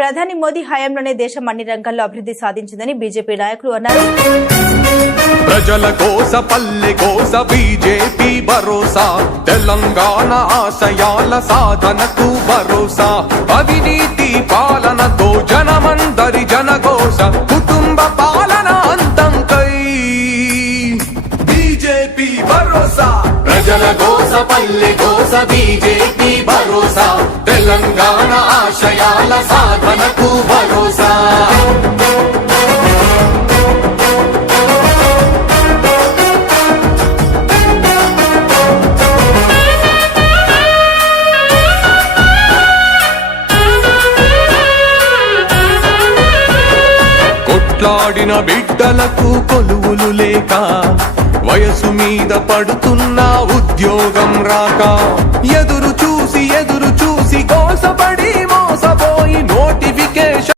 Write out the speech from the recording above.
ప్రధాని మోదీ హయాంలోనే దేశం అన్ని రంగాల్లో అభివృద్ధి సాధించిందని బీజేపీ నాయకులు అన్నారు. ప్రజల కోస పల్లె కోస బీజేపీ భరోసా. తెలంగాణ ఆశయాల సాధనకు భరోసా. అవినీతి పాలనతో జనమందరి జనకోస కుటుంబ పాలన అంతంకై బీజేపీ భరోసా. ప్రజల కోస పల్లె కోస బీజేపీ భరోసా. తెలంగాణ ఆశయాల సాధనకు భరోసా. కొట్లాడిన బిడ్డలకు కొలువులు లేక వయసు మీద పడుతున్న ఉద్యోగం రాక